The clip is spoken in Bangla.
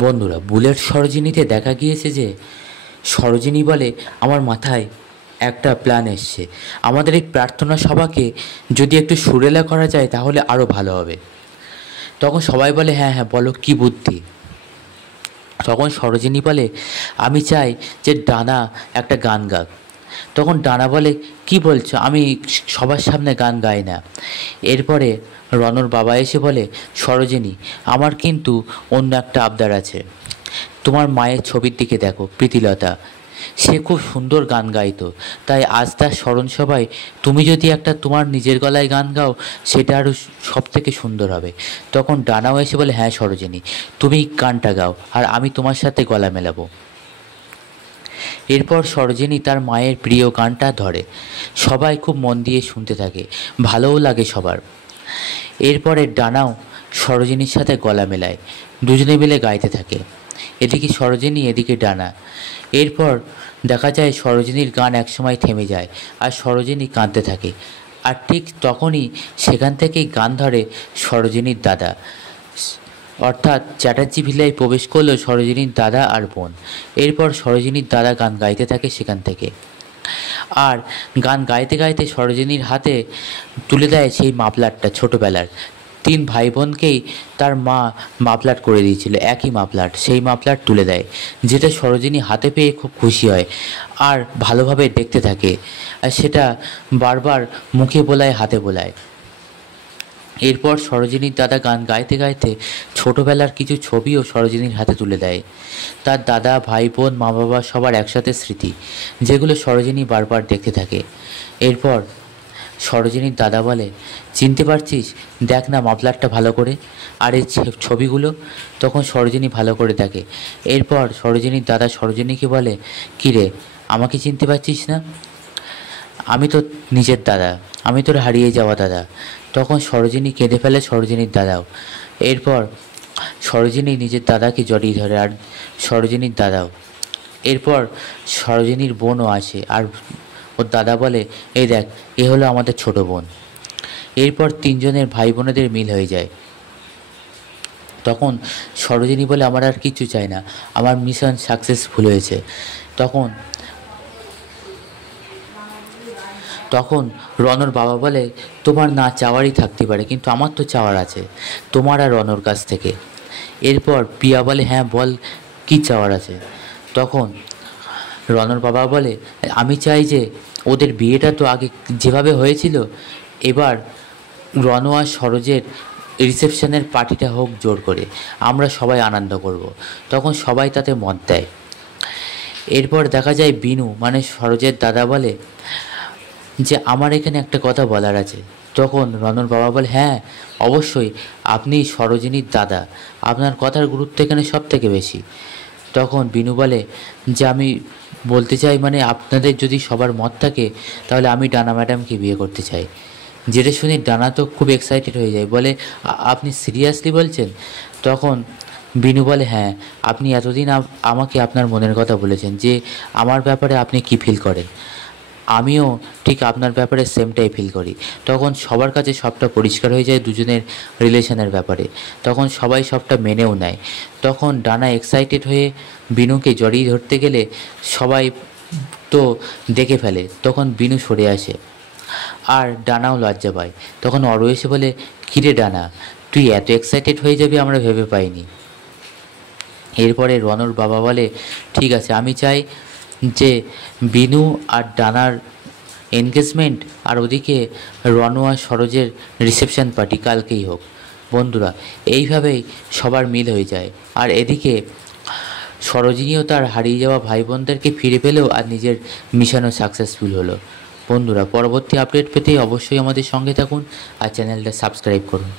বন্ধুরা, বুলেট সরোজিনীতে দেখা গিয়েছে যে সরোজিনী বলে, আমার মাথায় একটা প্ল্যান এসছে। আমাদের এই প্রার্থনা সভাকে যদি একটু সুরেলা করা যায় তাহলে আরও ভালো হবে। তখন সবাই বলে, হ্যাঁ হ্যাঁ বলো, কী বুদ্ধি? তখন সরোজিনী বলে, আমি চাই যে ডানা একটা গান গাক। তখন ডানা বলে, কি বলছো? আমি সবার সামনে গান গাই না। এরপরে রনর বাবা এসে বলে, সরোজিনী, আমার কিন্তু অন্য একটা আবদার আছে। তোমার মায়ের ছবির দিকে দেখো, প্রীতিলতা, সে খুব সুন্দর গান গাইতো। তাই আজ তার স্মরণসভায় তুমি যদি একটা তোমার নিজের গলায় গান গাও, সেটা আরও সব থেকে সুন্দর হবে। তখন ডানাও এসে বলে, হ্যাঁ সরোজিনী, তুমি গানটা গাও আর আমি তোমার সাথে গলা মেলাবো। এরপর সরোজিনী তার মায়ের প্রিয় গানটা ধরে। সবাই খুব মন দিয়ে শুনতে থাকে, ভালোও লাগে সবার। এরপরে ডানাও সরোজিনীর সাথে গলা মেলায়, দুজনে মিলে গাইতে থাকে। এদিকে সরোজিনী, এদিকে ডানা। এরপর দেখা যায় সরোজিনীর গান একসময় থেমে যায় আর সরোজিনী কাঁদতে থাকে। আর ঠিক তখনই সেখান থেকেই গান ধরে সরোজিনীর দাদা, অর্থাৎ চ্যাটার্জি ভিলায় প্রবেশ করলো সরোজিনীর দাদা আর বোন। এরপর সরোজিনীর দাদা গান গাইতে থাকে সেখান থেকে। আর গান গাইতে গাইতে সরোজিনীর হাতে তুলে দেয় সেই মাফলারটা, ছোটোবেলার 3 ভাই বোনকেই তার মা মাফলার করে দিয়েছিল, একই মাফলার। সেই মাফলার তুলে দেয়, যেটা সরোজিনী হাতে পেয়ে খুব খুশি হয় আর ভালোভাবে দেখতে থাকে। আর সেটা বারবার মুখে বোলায়, হাতে বোলায়। এরপর সরোজিনীর দাদা গান গাইতে গাইতে ছোটোবেলার কিছু ছবিও সরোজিনীর হাতে তুলে দেয়। তার দাদা, ভাই বোন, মা বাবা সবার একসাথে স্মৃতি, যেগুলো সরোজিনী বারবার দেখতে থাকে। এরপর সরোজিনীর দাদা বলে, চিনতে পারছিস? দেখ না মাফলারটা ভালো করে, আর এই ছবিগুলো। তখন সরোজিনী ভালো করে দেখে। এরপর সরোজিনীর দাদা সরোজিনীকে বলে, কী রে, আমাকে চিনতে পারছিস না? আমি তো নিজের দাদা, আমি তোর হারিয়ে যাওয়া দাদা। তখন সরোজিনী কেঁদে ফেলে, সরোজিনীর দাদাও। এরপর সরোজিনী নিজের দাদাকে জড়িয়ে ধরে, আর সরোজিনীর দাদাও। এরপর সরোজিনীর বোনও আসে আর ওর দাদা বলে, এই দেখ, এ হলো আমাদের ছোট বোন। এরপর 3 জনের ভাই বোনেদের মিল হয়ে যায়। তখন সরোজিনী বলে, আমার আর কিছু চাই না, আমার মিশন সাকসেসফুল হয়েছে। তখন তখন রনর বাবা বলে, তোমার না চাওয়ারই থাকতে পারে, কিন্তু আমার তো চাওয়ার আছে তোমার আর রনর কাছ থেকে। এরপর পিয়া বলে, হ্যাঁ বল, কী চাওয়ার আছে? তখন রনর বাবা বলে, আমি চাই যে ওদের বিয়েটা তো আগে যেভাবে হয়েছিল, এবার রণ আর সরোজের রিসেপশনের পার্টিটা হোক জোর করে, আমরা সবাই আনন্দ করব। তখন সবাই তাতে মত দেয়। এরপর দেখা যায় বিনু, মানে সরোজের দাদা বলে যে, আমার এখানে একটা কথা বলার আছে। তখন রনর বাবা বলে, হ্যাঁ অবশ্যই, আপনি সরোজিনীর দাদা, আপনার কথার গুরুত্ব এখানে সব থেকে বেশি। তখন বিনু বলে যে, আমি বলতে চাই, মানে আপনাদের যদি সবার মত থাকে তাহলে আমি ডানা ম্যাডামকে বিয়ে করতে চাই। যেটা শুনি ডানা তো খুব এক্সাইটেড হয়ে যায়, বলে, আপনি সিরিয়াসলি বলছেন? তখন বিনু বলে, হ্যাঁ, আপনি এতদিন আমাকে আপনার মনের কথা বলেছেন যে আমার ব্যাপারে আপনি কী ফিল করেন, আমিও ঠিক আপনার ব্যাপারে সেমটাই ফিল করি। তখন সবার কাছে সবটা পরিষ্কার হয়ে যায় দুজনের রিলেশনের ব্যাপারে। তখন সবাই সবটা মেনেও নেয়। তখন ডানা এক্সাইটেড হয়ে বিনুকে জড়িয়ে ধরতে গেলে সবাই তো দেখে ফেলে। তখন বিনু সরে আসে আর ডানাও লজ্জা পায়। তখন অরু এসে বলে, কিরে ডানা, তুই এত এক্সাইটেড হয়ে যাবি আমরা ভেবে পাইনি। এরপরে রনর বাবা বলে, ঠিক আছে, আমি চাই যে বিনু আর ডানার এনগেজমেন্ট আর ওদিকে রনু আর সরোজের রিসেপশন পার্টি কালকেই হোক। বন্ধুরা, এইভাবেই সবার মিল হয়ে যায়। আর এদিকে সরোজিনীও তার হারিয়ে যাওয়া ভাই বোনদেরকে ফিরে পেলেও আর নিজের মিশনও সাকসেসফুল হলো। বন্ধুরা, পরবর্তী আপডেট পেতে অবশ্যই আমাদের সঙ্গে থাকুন আর চ্যানেলটা সাবস্ক্রাইব করুন।